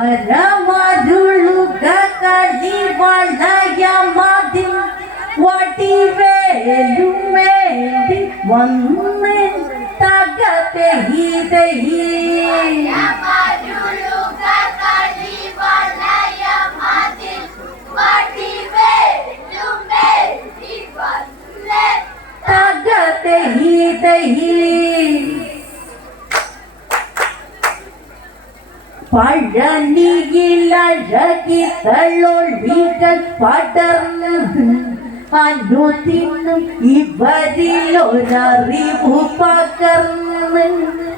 വരമരുളുക കളി വളയമതിൽ വടിവേലുമേന്തി വന്ന് തകത്തെ ഹീതയീ മരുളുക കളി വളയമതിൽ വടിവേലുമേന്തി വന്ന് തകത്തെ ഹീതയീ പഴനിയിലഴകി തള്ളൊഴികൾ പടർന്ന് അനുദിനം ഇവരിലൊരറിവു പകർന്ന്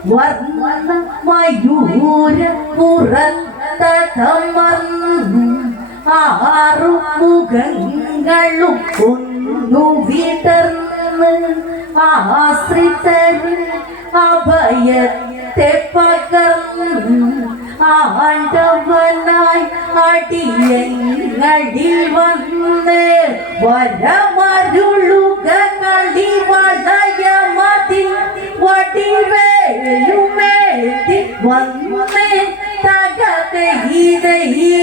വർണ മയൂര പുറത്തമർന്ന് ആറു മുഖങ്ങളും ഒന്നു വിടർന്ന് ആശ്രിതരിൽ അഭയത്തെ പകർന്ന് ആണ്ടവനായി അടിയങ്ങളിൽ വന്ന് വരമരുളുക കളി വളയമതി വടിവേലുമേതി വന്ന് തകതെ ഇതയീ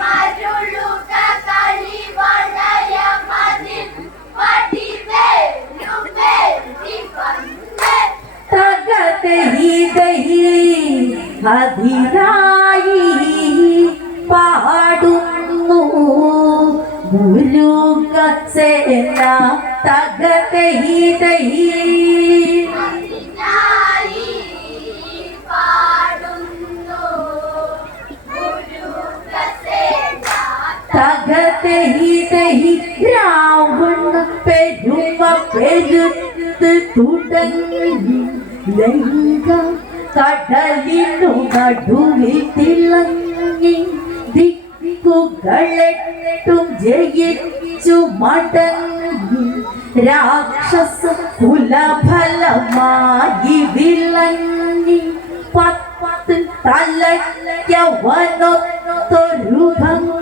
മരുളുക കളി വളയമതിൽ വടിവേലുമേന്തി അതിരായി പാടുന്നു പാടുന്നു മുരുകസേന തകത്തെ രാവണ പെരുമ പെരുത്ത് തുടങ്ങി ലങ്ക കടലിനു നടുവിൽ തിളങ്ങി ദിക്കുകളെട്ടും ജയിച്ചു മടങ്ങി. രാക്ഷസ കുലഫലമായി വിളങ്ങി. പത്ത് തലയ്ക്കവനൊത്തൊരു ഭംഗി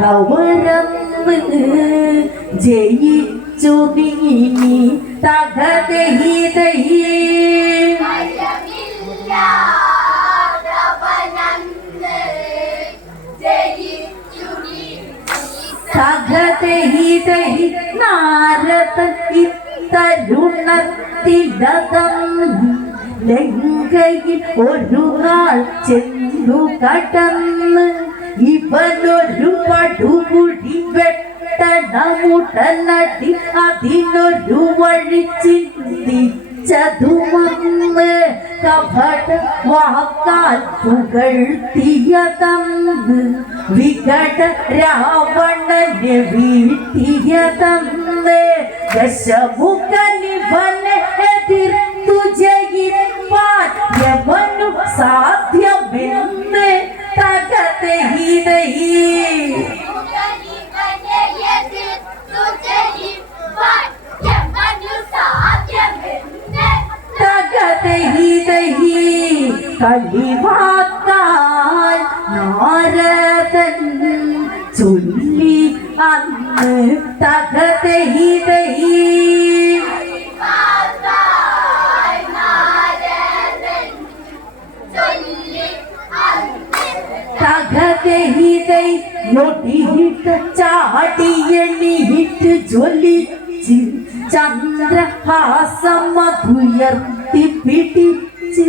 നവരന്ന് ജയിച്ചു നീ കടന്ന് ലങ്കയിൽ ഒരു നാൾ ചെന്നു കടന്ന് ഇവനൊരു പടുകുടി വെട്ടണമുടനടി അതിനൊരു വഴി ചിന്തിച്ചതുമന്ന് കപട വാക്കാൽ പുകഴ്ത്തിയതന്ന് വികട രാവണനെ വീഴ്ത്തിയതന്ന് ദശമുഖനിവനെ എതിർത്തു ജയിപ്പാൻ യവനു സാധ്യമെന്ന് യമനു സാധ്യമെന്ന് തകത്തെ ഹീതയീ. കളിവാക്കാൽ നാരദൻ ചൊല്ലി അന്ന് തകത്തെ ഹീതയീ. നൊടിയിട്ട് ചാടിയെണ്ണിയിട്ട് ജ്വലിച്ച് ചന്ദ്രഹാസം മധുയർത്തി പിടിച്ച്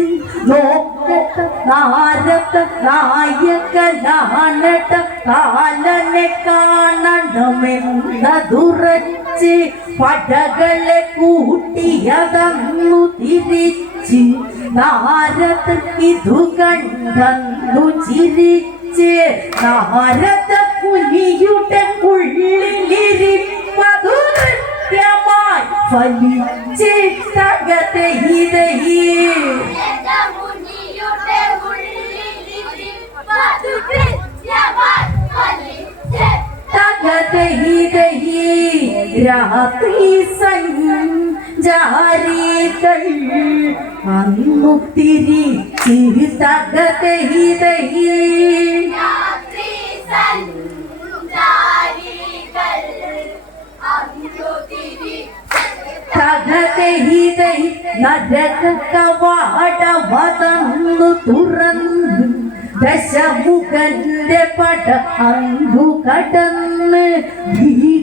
നോക്കട്ട നാരദ നായകനാണട്ട കാലനെ കാണണമെന്നതുറച്ച് പടകളെ കൂട്ടിയതന്നു തിരിച്ച് നാരദ ഇതു കണ്ടു ചിരിച്ച് കുതിച്ച് നാരദ പുലിയുടെ ഉള്ളിലിരിപ്പതു കൃത്യമായി ഫലിച്ച് തകതയിരയി തകതയിരയി രാത്രി സഞ്ചാരികൾ അന്നുത്തിരിക്ക സഞ്ചാരികൾ അന്നു തിരിച്ച് തകതൈതൈ നരക കവാടവതന്നു തുറന്നു ദശമുഖന്റെ പട അങ്കു കടന്ന്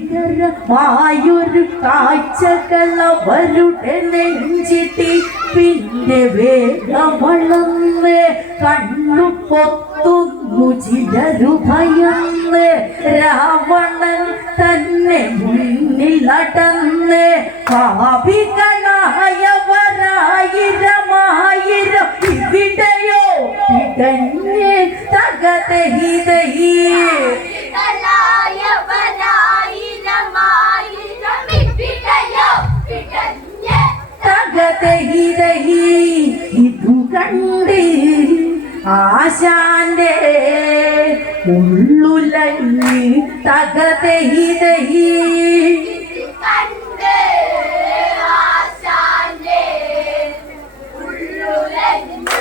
ഭീകരമായൊരു കാഴ്ചകളവരുടെ നെഞ്ചിട്ടി. പിന്നെ വേഗമളന്ന് കണ്ണു പൊത്തുന്നു ചിലരു ഭയന്ന്. രാവണൻ തന്നെ മുന്നിൽ നടന്ന് പാപികളായവരായിരമായിരം ഇവിടെയോ? ഇവിടെയോ ഇടഞ്ഞ് തകതഹിതഹീ ഇതു കണ്ട് ആശാന്റെ ഉള്ളുലങ്ങി കണ്ട് ആശാന്റെ ഉള്ളുലഞ്ഞ്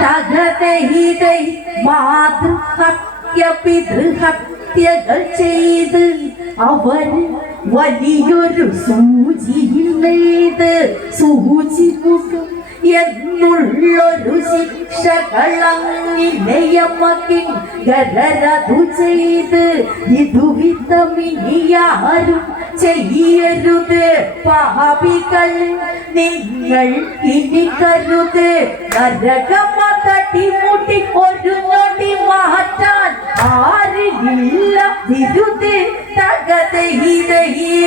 തകതഹിതൈ മാതൃഹത്യ പിതൃഹത്യകൾ ചെയ്ത് അവർ വലിയൊരു സൂചിയിൽ നെയ്ത് സൂചി മുഖം എന്നുള്ളൊരു ശിക്ഷകളങ്ങിനെയമക്കിൻ ഗരരതു ചെയ്ത് ഇതുവിധമിനിയാരും ചെയ്യരുത്. പാപികൾ നിങ്ങൾ ഇനി കരുത് നരകമ തട്ടിമുട്ടി ഒരു നൊടി മാറ്റാൻ ആരില്ല വിരുത് തകതഹിതഹി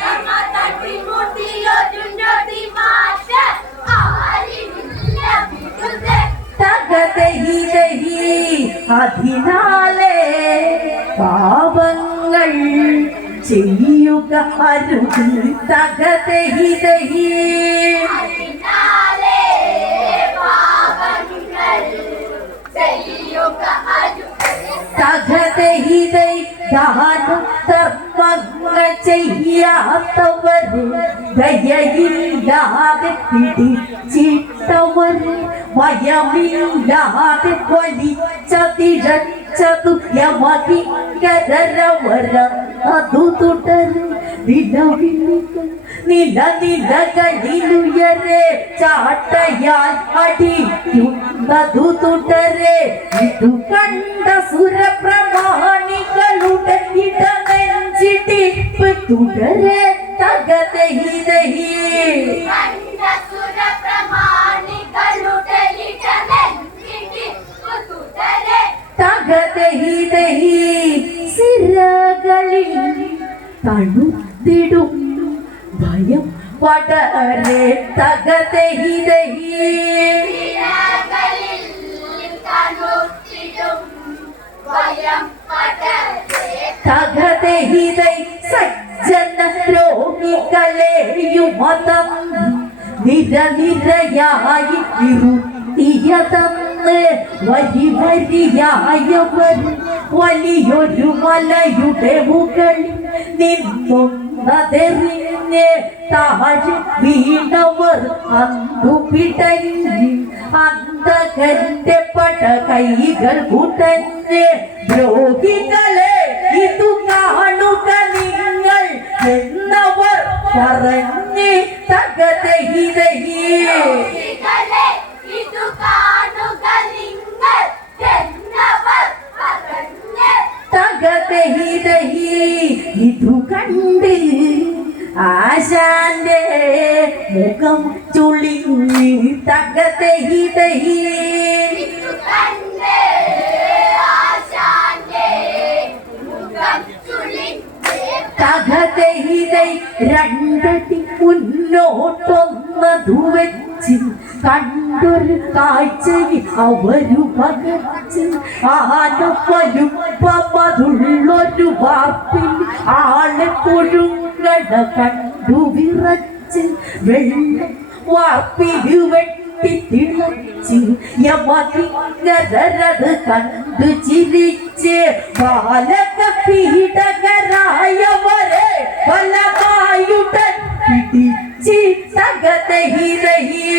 നമ്മ തട്ടിമുട്ടിയൊരു നൊടി മാറ്റ ആരില്ല വിടുത് തകതഹിതഹി അതിനാലേ പാപങ്ങൾ ചെയ്യുക അരുത് തകതഹിതഹി അതിനാലേ തകതഹിതൈ ദാനം ധർമ്മങ്ങൾ ചെയ്യാത്തവര് ദയയില്ലാതെ പിടിച്ചിട്ടവര് ഭയമില്ലാതെ വലിച്ചതിഴച്ചതു യമകിങ്കരവര അതു തുടര് നിലവിളികൾ നിലനിലകളിലുയരെ ചാട്ടയാൽ അടിക്കുന്നതു തുടരെ ഇതു കണ്ട സുരപ്രമാണികളുടെ ഇടനെഞ്ചിടിപ്പ് തുടരെ തകതഹിതഹി കണ്ട സുരപ്രമാണികളുടെ ഇടനെഞ്ചിടിപ്പു തുടരെ തകതഹിതഹി സിരകളിൽ തണുത്തിടും. ഭയം പടരെ തകതഹിതഹി ഇരകളിൽ തണുത്തിടും. ഭയം പടരെ തകതഹിതൈ സജ്ജന രോഗികളെയുമതം നിരനിരയായി ഇരുത്തിയതന്ന് വരി വരിയായവർ വലിയൊരു മലയുടെ മുകളിൽ നിന്നൊന്നതെറിഞ്ഞ് താഴെ വീണവർ അന്തു പിടഞ്ഞ് അന്തകന്റെ പട കൈകൾ കൂട്ടഞ്ഞ് ദ്രോഹികളെ ഇതു കാണുക നിങ്ങൾ എന്നവർ പറഞ്ഞ് രോഗികളെ ഇതു കാണുക നിങ്ങൾ എന്നവർ പറഞ്ഞ് തകതഹിതഹി ഇതു കണ്ട് ആശാന്റെ മുഖം ചുളിഞ്ഞ് തകതഹിതഹി തകതഹിതൈ രണ്ടടി മുന്നോട്ടൊന്നതു വെച്ച് കണ്ടൊരു കാഴ്ചയിൽ അവരു പകച്ച് ആനപ്പലുപ്പമതുള്ളൊരു വാർപ്പിൽ ആളെ കൊഴുങ്ങട കണ്ടു വിറച്ച് വെള്ളം വാർപ്പിൽ വെട്ടി കണ്ടു ചിരിച്ച് ബാലക പീഡകരായവരെ ബലമായുടൻ പിടിച്ച് തകതഹിതയേ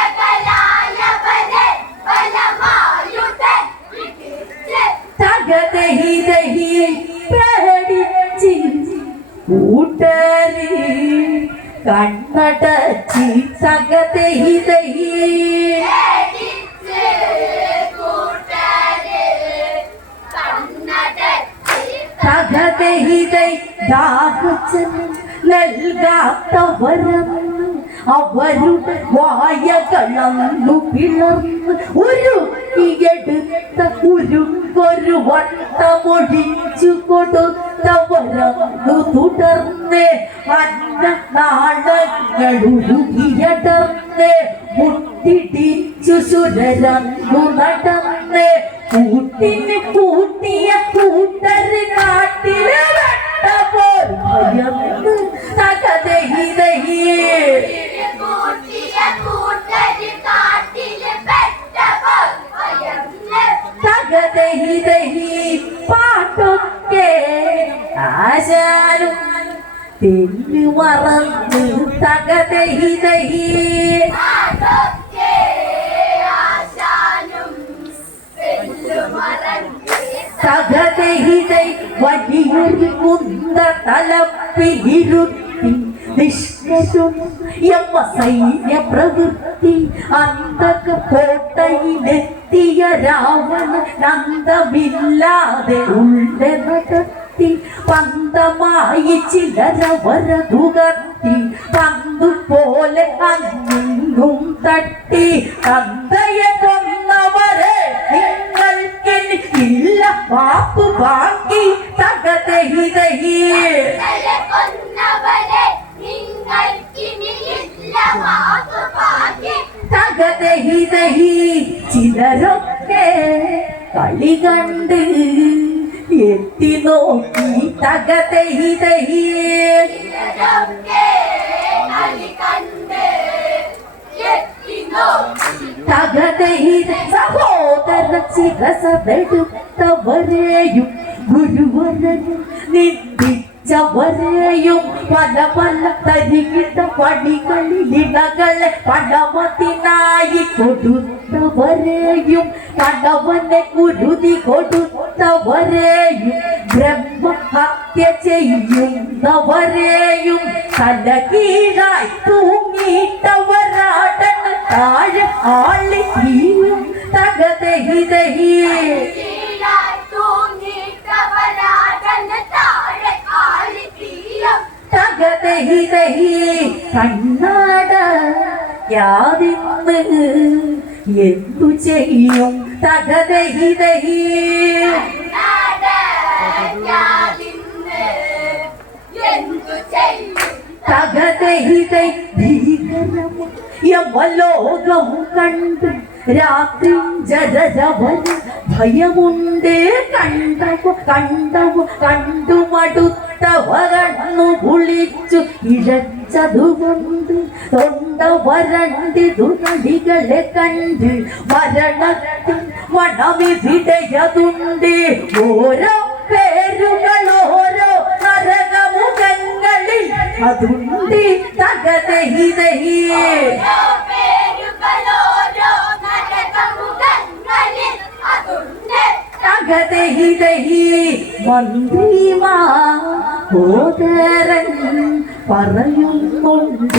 ജഗപീഠകലായവരെ ബലമായുധൻ പിടിച്ച് തകതഹിതഹി പേടിച്ച് കൂട്ടരി കണ്ണടച്ച് പേടിച്ച് കൂട്ടരെ കണ്ണടച്ച് തകതഹിതൈ ദാഹച്ചന് നൽകാത്തവരം അവരുടെ വായകളന്നു പിളർന്ന് ഉരുക്കിയെടുത്ത ഉരുക്കൊരു വട്ടമൊഴിച്ചു കൊടുത്തവരന്നു തുടർന്ന് അന്ന നാളങ്ങളുരുകിയടർന്ന് മുട്ടിടിച്ചു സുരരന്നു നടന്ന് കൂട്ടിന് കൂട്ടിയ കൂട്ടര് തെല്ലു മറന്ന് തകതഹിതഹി. തകതഹിതൈ വലിയൊരു കുന്ത തലപ്പിലിരുത്തി നിഷ്കരും എമ്മ സൈന്യ പ്രവൃത്തി അന്തക കോട്ടയിലെത്തിയ രാവണ നന്ദമില്ലാതെ ഉള്ള നടത്തി പന്തമായി ചിലര വരതുകത്തി പന്തു പോലെ അന്നും തട്ടി തന്തയെ കൊന്നവരെ നിങ്ങൾക്ക് ഇല്ല വാപ്പ് ബാക്കി ബാക്കി തകതഹിതഹി ചിലരൊക്കെ കളി കണ്ട് എത്തി നോക്കി തകതഹിതഹി ചിലരൊക്കെ കളി കണ്ട് എത്തി നോക്കി തകതഹിത നിന്ദിച്ചവരെയും പല പല തരികിട്ട പടികളിലിടകളെ പടവത്തിനായി കൊടുത്തവരെയും കടവനെ കുരുതി കൊടുത്തവരെയും ബ്രഹ്മഹത്യ ചെയ്യുന്നവരെയും തലകീഴായി തൂങ്ങിയിട്ടവരാടൻ താഴെ ആളി തീയും തകതഹിതഹിയേ കീഴായി തൂങ്ങിയിട്ടവരാടന് താഴെ തകതഹിതഹി കണ്ണാട യാതിന്ന് എന്തു ചെയ്യും? തകതഹിതഹി തകതഹിതൈ ഭീകരം യമലോകം കണ്ട് രാത്രി ജരജവൻ ഭയമുണ്ടേ കണ്ടവ കണ്ടവ കണ്ടു മടുത്തവ കണ്ണു കുളിച്ചു ഇഴച്ചതുകൊണ്ട് തൊണ്ട വരണ്ടിതു നടികളെ കണ്ട് മരണത്തിൽ മണമിവിടയതുണ്ട്. ഓരോ പേരുകൾ ഓരോ നരകമുഖങ്ങളിൽ അതുണ്ട് തകതഹിതഹിയേ ഓരോ പേരുകളോരോ നരകമുഖങ്ങളിൽ അതുണ്ട് തകതഹിതഹി മന്ത്രിമാ ഹോദരൻ പറയുന്നുണ്ട്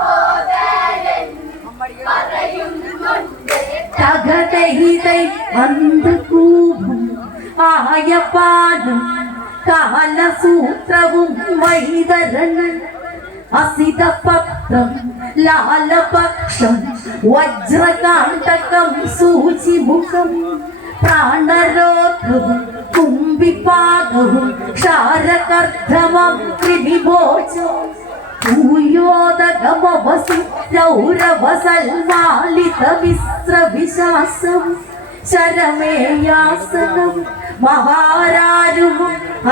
ശ്രീമാഹോദരൻ പറയുന്നുണ്ട് തകതഹിതൈ അന്ധകൂപം ആയപാദം കാലസൂത്രവും വൈതരണം അസിതപത്രം ലാലപക്ഷം വജ്രകാണ്ടകം സൂചിമുഖം പ്രാണരോധവും കുംഭിപാകവും ക്ഷാരകർദ്ധമം ത്രിവിഭോജം. ഭൂയോദകമവസി രൗരവസൽമാലിതമിശ്രവിശാസം ശരമേയാസനം മഹാരാരും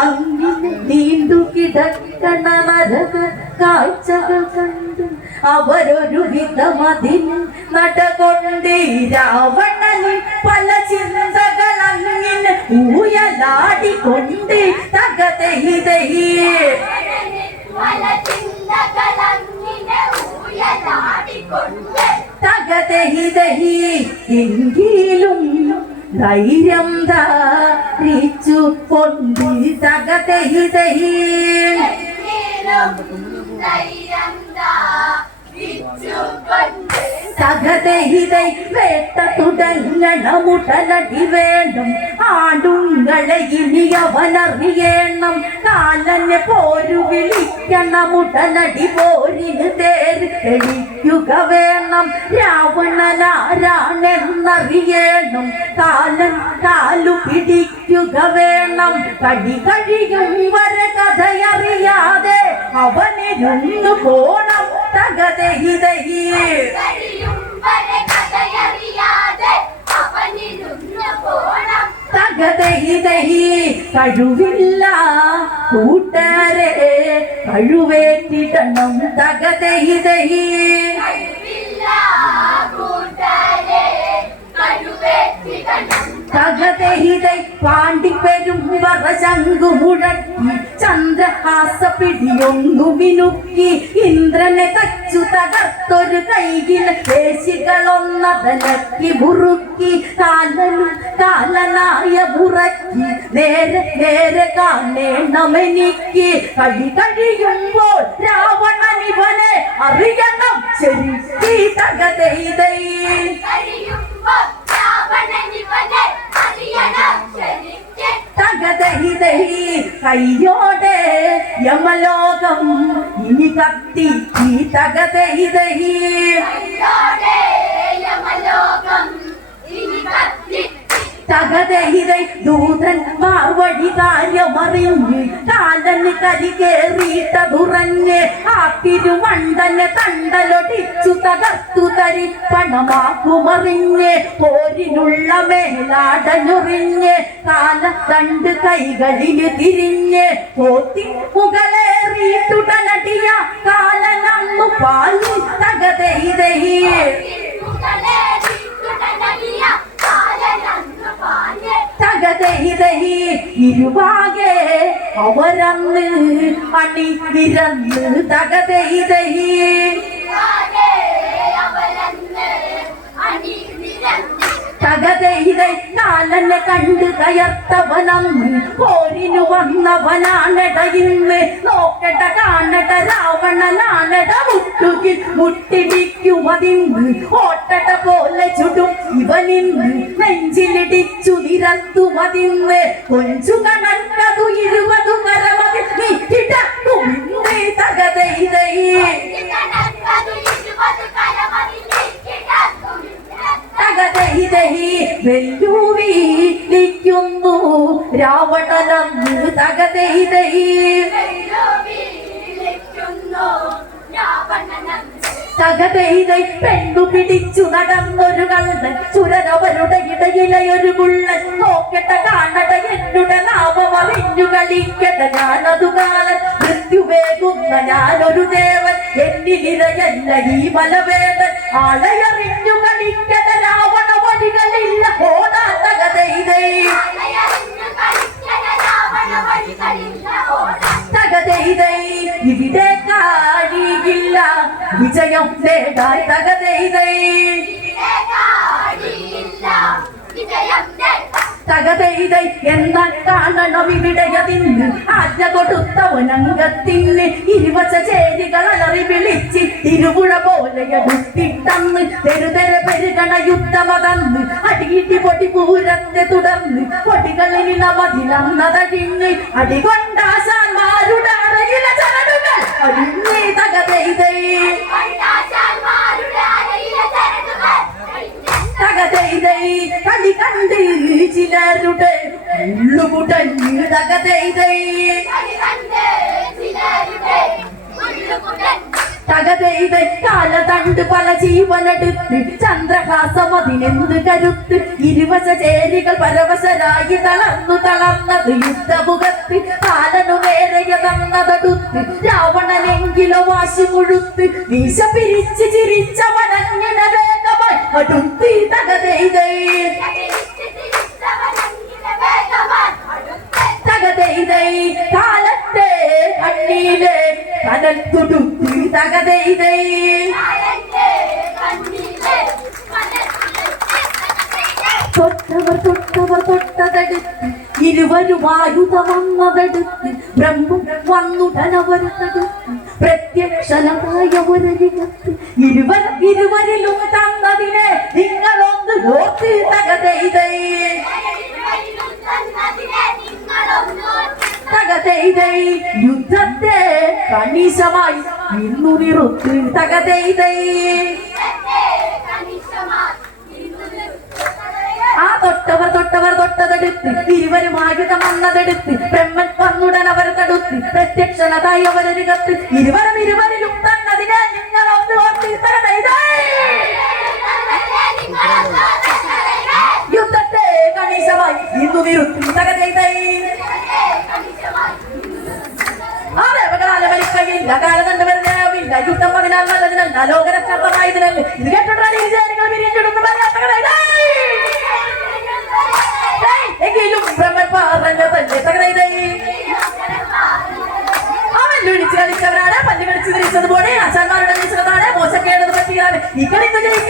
അങ്ങിനെ നീണ്ടു കിടക്കണ നരക കാഴ്ചകൾ കണ്ടു. അവരൊരു നടകൊണ്ടേ രാവണനിൽ പല ഊയലാടിക്കൊണ്ട് തകതയിതയേ ചിന്തകളങ്ങിനെ ഊയലാടിക്കൊണ്ട് എങ്കിലും ധൈര്യം ധാരിച്ചു കൊണ്ട് എങ്കിലും ധൈര്യം ധാരിച്ചുകൊണ്ട് തകതഹിതൈ വേട്ട തുടങ്ങണമുടനടി വേണം ആടുങ്ങളെ ഇനി അവനറിയണം കാലനെ പോരു വിളിക്കണമുടനടി പോരിന് തേര് എളിക്കുക വേണം കാലൻ കാലു പിടിക്കുക വേണം. കടി കഴിയും വരെ കഥയറിയാതെ അവനിരുന്നു പോണം. പോണം. തകതഹിതഹി കഴിവില്ല കൂട്ടരെ കഴിവേറ്റിടണം. തകതഹിതഹി കഴിവില്ല കൂട്ടരെ കഴിവേറ്റിടണം. തകതഹിതൈ പാണ്ടിപ്പെരും വറശങ്കു മുഴക്കി ചന്ദ്രഹാസ പിടിയൊന്നു വിനുക്കി ഇന്ദ്രനെ തച്ചു തകർത്തൊരു കൈകിൽ പേശികളൊന്നതലക്കി മുറുക്കി കാലനും കാലനായ മുറക്കി നേരെ നേരെ കാണേണമെനിക്ക്. കഴി കഴിയുമ്പോൾ രാവണനിവനെ അറിയണം ശരി തകതൈതൈ കഴിയുമ്പോൾ രാവണനിവനെ ശരിക്ക് തകതഹിതഹി കയ്യോടെ യമലോകം ഇനി കത്തി ഈ തകതഹിതഹി. കയ്യോടെ യമലോകം ഇനി കത്തി തകതഹിതൈ ദൂതൻ മാർവഴി കാര്യമറിഞ്ഞ് കാലന് കലി കേറിയിട്ടതുറഞ്ഞ് ആ തിരുവണ്ടനെ തണ്ടലൊടിച്ചു തകർത്തു തരി പണമാക്കുമറിഞ്ഞ്. പോരിനുള്ള മേലാടനുറിഞ്ഞ് കാല തണ്ട് കൈകളിൽ തിരിഞ്ഞ്. പോത്തി മുകളേറിയിട്ടുടനടിയ കാലനന്നു പാലി തകതൈതഹി Yeah. തകതൈതഹി ഇരുവാകെ അവരന്ന് അണി നിരന്ന് തകതൈതൈ കാലനെ കണ്ട് കയർത്തവനന്ന് പോരിനു വന്നവനാണട ഇന്ന്. നോക്കട കാണട രാവണനാണട മുട്ടുകി മുട്ടിടിക്കുമതിന്ന് ഓട്ടട പോലെ ചുടും ഇവനിന്ന്. നെഞ്ചിലിടിച്ചു നിരത്തുമതിന്ന് കൊഞ്ചു കണക്കതു ഇരുപതു തകതൈതഹി വെല്ലുവിളിക്കുന്നു രാവണനന്ന് വിളിക്കുന്നു രാവണനന്ന് തകതൈതൈ പെണ്ണു പിടിച്ചു നടന്നൊരു കള്ളൻ. ചുരനവരുടെ ഇടയിലയൊരു കുള്ളൻ. നോക്കട്ട കാണട എന്നുടെ നാമം അറിഞ്ഞു കളിക്കട്ട. ഞാനതു കാലൻ മൃത്യുവേകുന്ന ഞാനൊരു ദേവൻ. എന്നിലിരയല്ല ഈ മലവേദൻ ആളയറിഞ്ഞു കളിക്കട്ട. ತಗದೈದೈ ಇವಿದೆ ಕಾಡಿ ಇಲ್ಲ ವಿಜಯಂ ಬೇಡ ತಗದೈದೈ ವಿಜಯಂ തകതൈതൈ എന്നാൽ കാണണം ഇവിടെയതിന് ആജ്ഞ കൊടുത്തവനംഗത്തിന് ഇരുവച്ച ചേരികൾ അലറി വിളിച്ച് തിരുപുഴ പോലെയടുത്തിട്ടന്ന് തെരുതെര പെരുകണ യുദ്ധമതന്ന് അടിയിട്ടി പൊടി പൂരത്തെ തുടർന്ന്. പൊടികളിൽ നമതിലന്നതഴിഞ്ഞ് അടികൊണ്ടാശാന്മാരുടെ ചിലരുടെ ഉള്ളുമുടഞ്ഞ് തകതൈതൈ കളി കണ്ട് ചിലരുടെ ഉള്ളുകുടൻ തക തകതെയ്ത് കാലതണ്ട് പല ജീവനെടുത്ത് ചന്ദ്രഹാസം അതിനെന്ത് കരുത്ത്? ഇരുവശ ചേരികൾ പരവശരായി തളർന്നു തളർന്നത് യുദ്ധമുഖത്ത് കാലനു നേരെയതന്നതടുത്ത് രാവണനെങ്കിലോ വാശി മുഴുത്ത് വീശ പിരിച്ച് ചിരിച്ചവനങ്ങനെ വേഗമായി അടുത്തി തകതെയ്തേ കാലത്തെ കണ്ണീലെ കനൽ തുടുത്ത് തകതെയ്തൈ. തൊട്ടവർ തൊട്ടവർ തൊട്ടതെടുത്ത് ഇരുവരുമായുധ വന്നതെടുത്ത് ബ്രഹ്മം വന്നുടനവർ തടുത്ത് പ്രത്യക്ഷനമായവരരികത്ത് ഇരുവർ ഇരുവരിലും തന്നതിനെ നിങ്ങളൊന്ന് ഓർത്ത് തകതെയ്തൈ. യുദ്ധത്തെ കണീശമായി നിന്നു നിറുത്ത് തകതെയ്തൈ ആ തൊട്ടവർ തൊട്ടവർ തൊട്ടതെടുത്ത് ഇരുവരും ആയുധം വന്നതെടുത്ത് ബ്രഹ്മൻ വന്നുടൻ അവർ തടുത്ത് പ്രത്യക്ഷണതായി അവരരികത്ത് ഇരുവരും ഇരുവരിലും പറ്റിയാണ് ഈ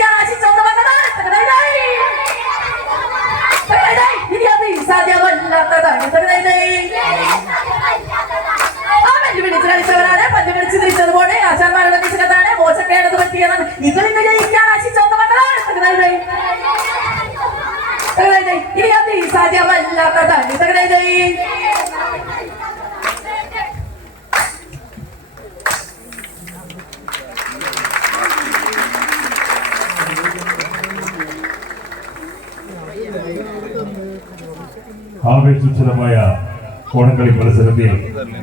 Mônica Brasileira